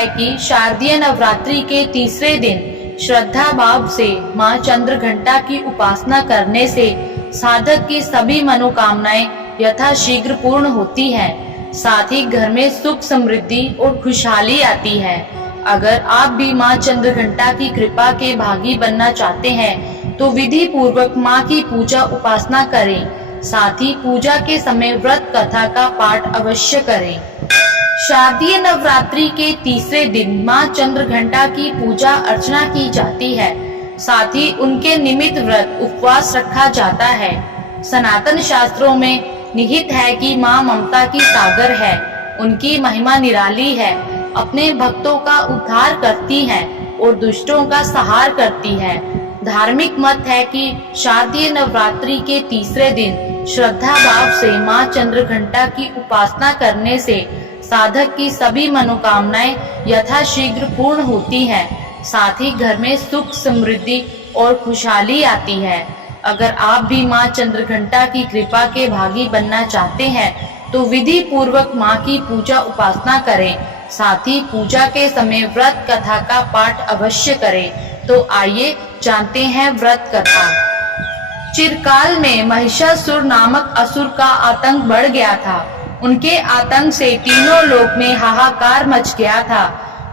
है कि शारदीय नवरात्रि के तीसरे दिन श्रद्धा भाव से मां चंद्रघंटा की उपासना करने से साधक की सभी मनोकामनाएं यथाशीघ्र पूर्ण होती हैं। साथ ही घर में सुख समृद्धि और खुशहाली आती है। अगर आप भी मां चंद्रघंटा की कृपा के भागी बनना चाहते हैं तो विधि पूर्वक मां की पूजा उपासना करें। साथ ही पूजा के समय व्रत कथा का पाठ अवश्य करें। शारदीय नवरात्रि के तीसरे दिन मां चंद्रघंटा की पूजा अर्चना की जाती है। साथ ही उनके निमित्त व्रत उपवास रखा जाता है। सनातन शास्त्रों में निहित है कि मां ममता की सागर है। उनकी महिमा निराली है। अपने भक्तों का उद्धार करती है और दुष्टों का संहार करती है। धार्मिक मत है कि शारदीय नवरात्रि के तीसरे दिन श्रद्धा भाव से मां चंद्रघंटा की उपासना करने से साधक की सभी मनोकामनाएं यथाशीघ्र पूर्ण होती हैं। साथ ही घर में सुख समृद्धि और खुशहाली आती है। अगर आप भी मां चंद्रघंटा की कृपा के भागी बनना चाहते हैं तो विधि पूर्वक मां की पूजा उपासना करें। साथ ही पूजा के समय व्रत कथा का पाठ अवश्य करें। तो आइए जानते हैं व्रत कथा। चिरकाल में महिषासुर नामक असुर का आतंक बढ़ गया था। उनके आतंक से तीनों लोक में हाहाकार मच गया था।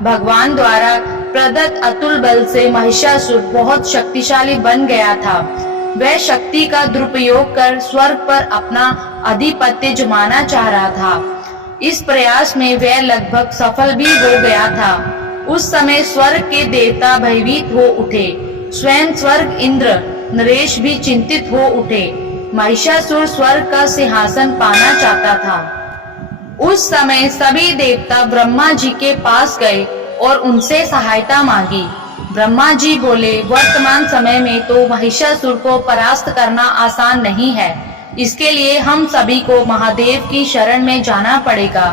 भगवान द्वारा प्रदत्त अतुल बल से महिषासुर बहुत शक्तिशाली बन गया था। वह शक्ति का दुरुपयोग कर स्वर्ग पर अपना आधिपत्य जमाना चाह रहा था। इस प्रयास में वह लगभग सफल भी हो गया था। उस समय स्वर्ग के देवता भयभीत हो उठे। स्वयं स्वर्ग इंद्र नरेश भी चिंतित हो उठे। महिषासुर स्वर्ग का सिंहासन पाना चाहता था। उस समय सभी देवता ब्रह्मा जी के पास गए और उनसे सहायता मांगी। ब्रह्मा जी बोले, वर्तमान समय में तो महिषासुर को परास्त करना आसान नहीं है। इसके लिए हम सभी को महादेव की शरण में जाना पड़ेगा।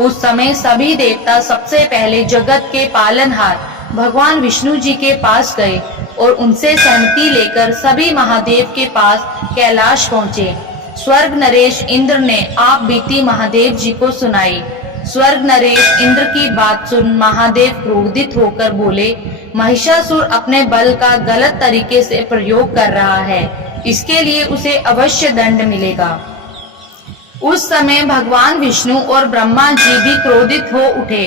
उस समय सभी देवता सबसे पहले जगत के पालनहार भगवान विष्णु जी के पास गए और उनसे सहमति लेकर सभी महादेव के पास कैलाश पहुँचे। स्वर्ग नरेश इंद्र ने आप बीती महादेव जी को सुनाई। स्वर्ग नरेश इंद्र की बात सुन महादेव क्रोधित होकर बोले, महिषासुर अपने बल का गलत तरीके से प्रयोग कर रहा है। इसके लिए उसे अवश्य दंड मिलेगा। उस समय भगवान विष्णु और ब्रह्मा जी भी क्रोधित हो उठे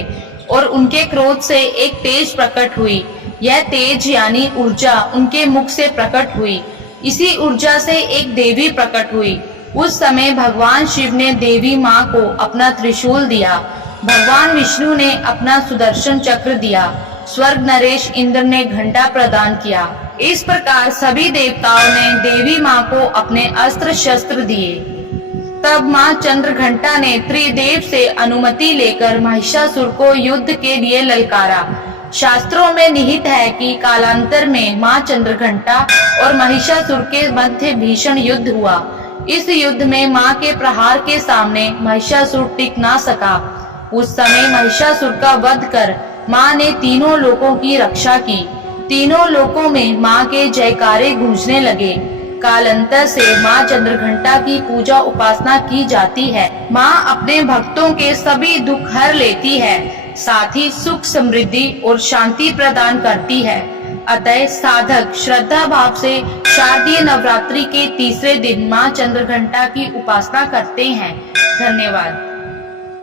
और उनके क्रोध से एक तेज प्रकट हुई। यह तेज यानी ऊर्जा उनके मुख से प्रकट हुई। इसी ऊर्जा से एक देवी प्रकट हुई। उस समय भगवान शिव ने देवी माँ को अपना त्रिशूल दिया। भगवान विष्णु ने अपना सुदर्शन चक्र दिया। स्वर्ग नरेश इंद्र ने घंटा प्रदान किया। इस प्रकार सभी देवताओं ने देवी माँ को अपने अस्त्र शस्त्र दिए। तब माँ चंद्रघंटा ने त्रिदेव से अनुमति लेकर महिषासुर को युद्ध के लिए ललकारा। शास्त्रों में निहित है कि कालांतर में माँ चंद्रघंटा और महिषासुर के मध्य भीषण युद्ध हुआ। इस युद्ध में माँ के प्रहार के सामने महिषासुर टिक ना सका। उस समय महिषासुर का वध कर माँ ने तीनों लोकों की रक्षा की। तीनों लोकों में माँ के जयकारे गूंजने लगे। कालांतर से माँ चंद्रघंटा की पूजा उपासना की जाती है। माँ अपने भक्तों के सभी दुख हर लेती है। साथ ही सुख समृद्धि और शांति प्रदान करती है। अतः साधक श्रद्धा भाव से शारदीय नवरात्रि के तीसरे दिन माँ चंद्रघंटा की उपासना करते हैं। धन्यवाद।